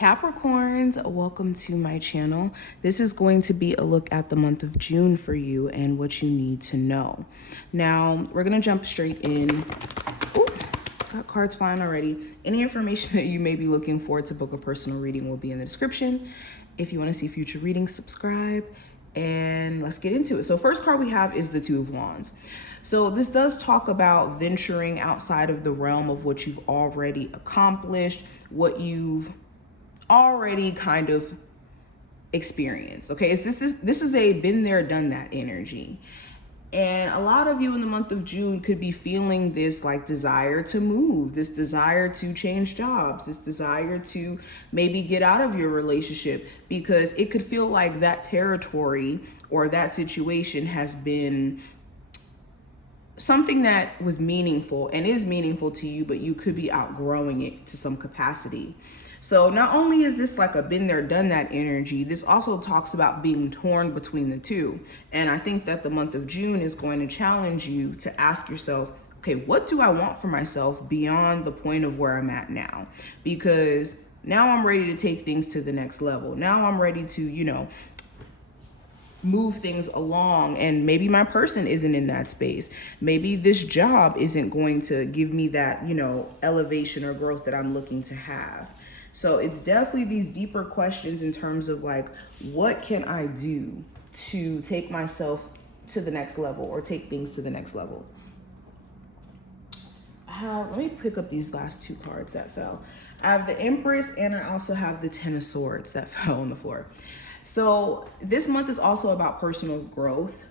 Capricorns, welcome to my channel. This is going to be a look at the month of June for you and what you need to know. Now, we're going to jump straight in. Ooh, got cards flying already. Any information that you may be looking for to book a personal reading will be in the description. If you want to see future readings, subscribe. And let's get into it. So first card we have is the Two of Wands. So this does talk about venturing outside of the realm of what you've already accomplished, what you've already kind of experienced. Okay, this is a been there, done that energy. And a lot of you in the month of June could be feeling this like desire to move, this desire to change jobs, this desire to maybe get out of your relationship, because it could feel like that territory or that situation has been something that was meaningful and is meaningful to you, but you could be outgrowing it to some capacity. So not only is this like a been there, done that energy, this also talks about being torn between the two. And I think that the month of June is going to challenge you to ask yourself, okay, what do I want for myself beyond the point of where I'm at now? Because now I'm ready to take things to the next level. Now I'm ready to, move things along, and maybe my person isn't in that space. Maybe this job isn't going to give me that, elevation or growth that I'm looking to have. So it's definitely these deeper questions in terms of like, what can I do to take myself to the next level or take things to the next level? Let me pick up these last two cards that fell. I have the Empress and I also have the Ten of Swords that fell on the floor. So this month is also about personal growth.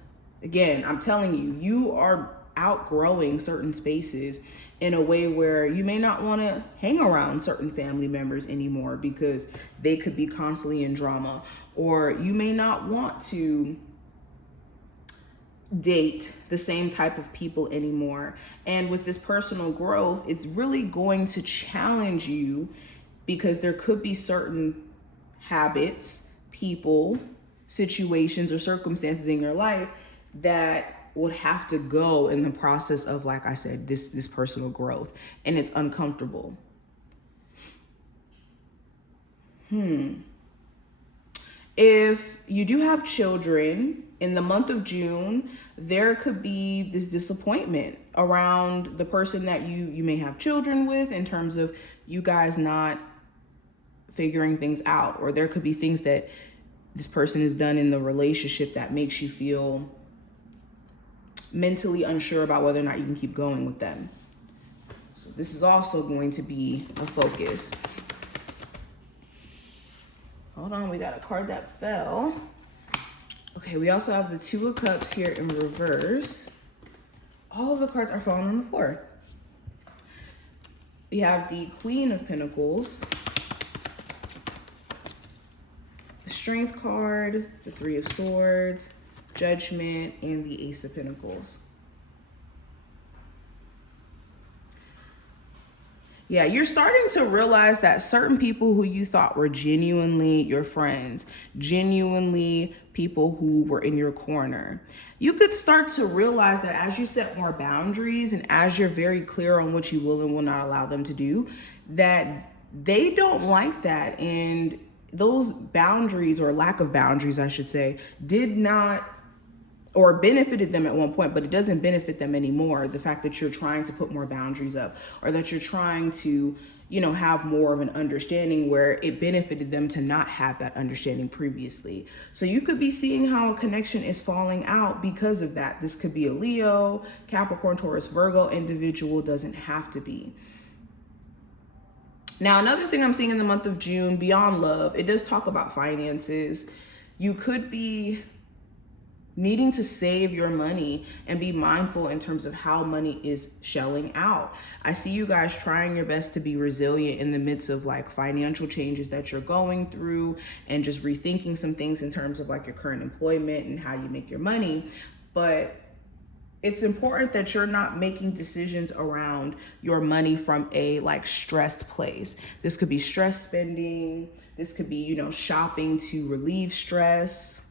Again, I'm telling you, you are outgrowing certain spaces in a way where you may not want to hang around certain family members anymore because they could be constantly in drama, or you may not want to date the same type of people anymore. And with this personal growth, it's really going to challenge you because there could be certain habits, people, situations, or circumstances in your life that would have to go in the process of, like I said, this personal growth, and it's uncomfortable. If you do have children in the month of June, there could be this disappointment around the person that you may have children with, in terms of you guys not figuring things out, or there could be things that this person has done in the relationship that makes you feel mentally unsure about whether or not you can keep going with them. So this is also going to be a focus. Hold on, we got a card that fell. Okay, we also have the Two of Cups here in reverse. All of the cards are falling on the floor. We have the Queen of Pentacles, the Strength card, the Three of Swords, Judgment, and the Ace of Pentacles. Yeah, you're starting to realize that certain people who you thought were genuinely your friends, genuinely people who were in your corner, you could start to realize that as you set more boundaries and as you're very clear on what you will and will not allow them to do, that they don't like that. And those boundaries, or lack of boundaries, I should say, did not, or benefited them at one point, but it doesn't benefit them anymore. The fact that you're trying to put more boundaries up, or that you're trying to, have more of an understanding, where it benefited them to not have that understanding previously. So you could be seeing how a connection is falling out because of that. This could be a Leo, Capricorn, Taurus, Virgo individual, doesn't have to be. Now, another thing I'm seeing in the month of June, beyond love, it does talk about finances. You could be needing to save your money and be mindful in terms of how money is shelling out. I see you guys trying your best to be resilient in the midst of like financial changes that you're going through, and just rethinking some things in terms of like your current employment and how you make your money. But it's important that you're not making decisions around your money from a like stressed place. This could be stress spending. This could be, shopping to relieve stress.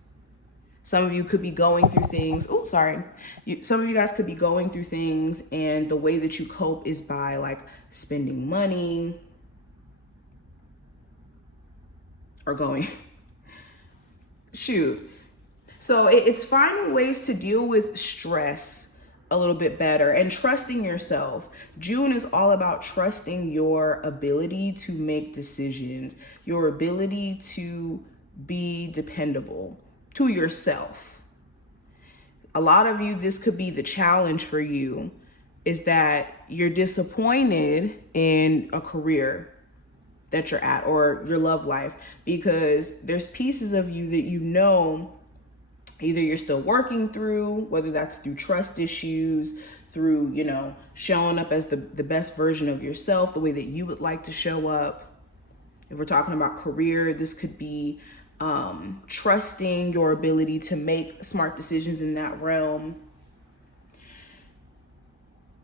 Some of you could be going through things. Oh, sorry. Some of you guys could be going through things, and the way that you cope is by like spending money, are going. Shoot. So it's finding ways to deal with stress a little bit better and trusting yourself. June is all about trusting your ability to make decisions, your ability to be dependable to yourself. A lot of you, this could be the challenge for you, is that you're disappointed in a career that you're at or your love life, because there's pieces of you that you know either you're still working through, whether that's through trust issues, through, showing up as the best version of yourself, the way that you would like to show up. If we're talking about career, this could be trusting your ability to make smart decisions in that realm.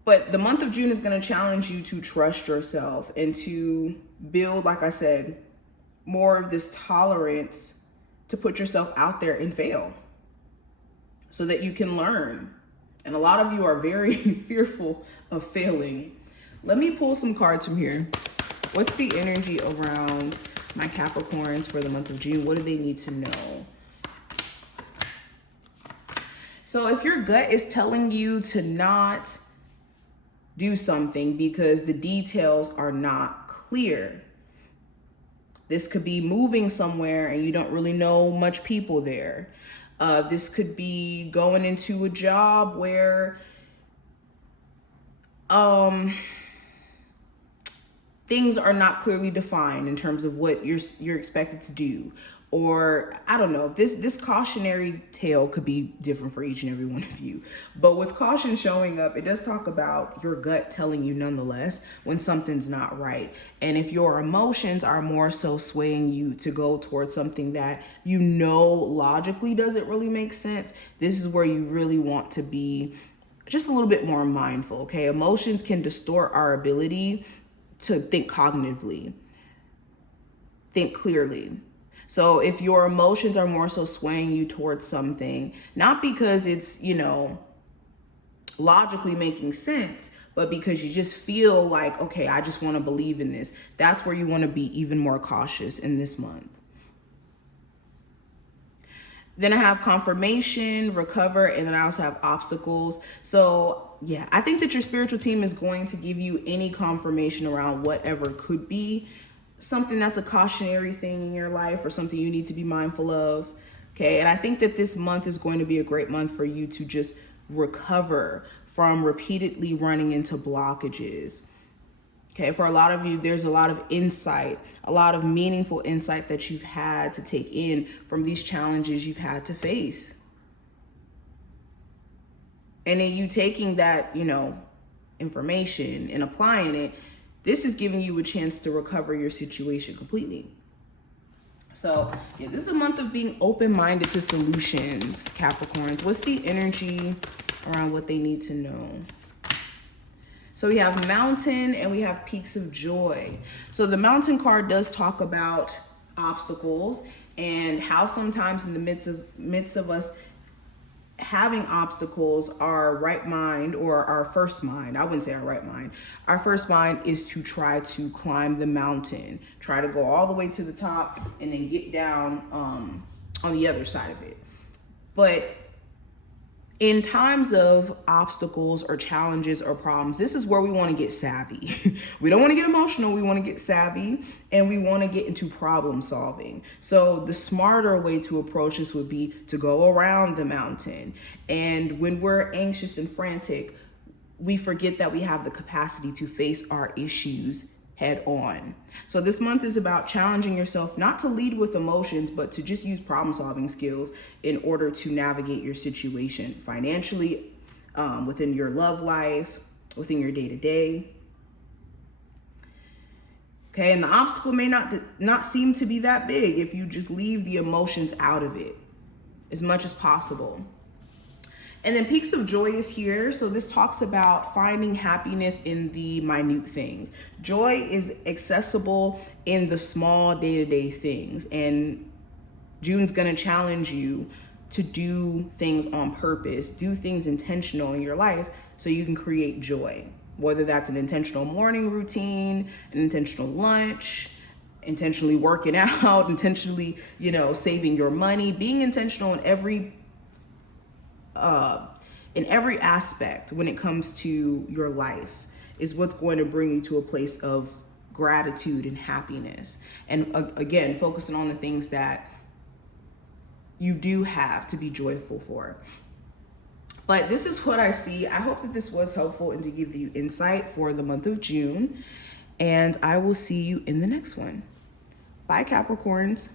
But the month of June is going to challenge you to trust yourself and to build, like I said, more of this tolerance to put yourself out there and fail so that you can learn. And a lot of you are very fearful of failing. Let me pull some cards from here. What's the energy around my Capricorns for the month of June? What do they need to know? So if your gut is telling you to not do something because the details are not clear, this could be moving somewhere and you don't really know much people there. This could be going into a job where things are not clearly defined in terms of what you're expected to do. Or I don't know, this cautionary tale could be different for each and every one of you. But with caution showing up, it does talk about your gut telling you nonetheless when something's not right. And if your emotions are more so swaying you to go towards something that logically doesn't really make sense, this is where you really want to be just a little bit more mindful, okay? Emotions can distort our ability to think cognitively, think clearly. So if your emotions are more so swaying you towards something, not because it's, logically making sense, but because you just feel like, okay, I just want to believe in this, that's where you want to be even more cautious in this month. Then I have confirmation, recover, and then I also have obstacles. So yeah, I think that your spiritual team is going to give you any confirmation around whatever could be something that's a cautionary thing in your life or something you need to be mindful of. Okay. And I think that this month is going to be a great month for you to just recover from repeatedly running into blockages. Okay. For a lot of you, there's a lot of insight, a lot of meaningful insight that you've had to take in from these challenges you've had to face. And then you taking that, information and applying it, this is giving you a chance to recover your situation completely. So yeah, this is a month of being open-minded to solutions, Capricorns. What's the energy around what they need to know? So we have Mountain and we have Peaks of Joy. So the Mountain card does talk about obstacles and how sometimes in the midst of us having obstacles, our right mind, or our first mind, I wouldn't say our right mind, our first mind is to try to climb the mountain, try to go all the way to the top and then get down on the other side of it. But in times of obstacles or challenges or problems, this is where we want to get savvy. We don't want to get emotional. We want to get savvy and we want to get into problem solving. So the smarter way to approach this would be to go around the mountain. And when we're anxious and frantic, we forget that we have the capacity to face our issues head on. So this month is about challenging yourself not to lead with emotions, but to just use problem solving skills in order to navigate your situation financially, within your love life, within your day-to-day. Okay, and the obstacle may not seem to be that big if you just leave the emotions out of it as much as possible. And then Peaks of Joy is here. So this talks about finding happiness in the minute things. Joy is accessible in the small day-to-day things. And June's gonna challenge you to do things on purpose, do things intentional in your life so you can create joy. Whether that's an intentional morning routine, an intentional lunch, intentionally working out, intentionally, you know, saving your money, being intentional in every aspect when it comes to your life is what's going to bring you to a place of gratitude and happiness. And again, focusing on the things that you do have to be joyful for. But this is what I see. I hope that this was helpful and to give you insight for the month of June. And I will see you in the next one. Bye, Capricorns.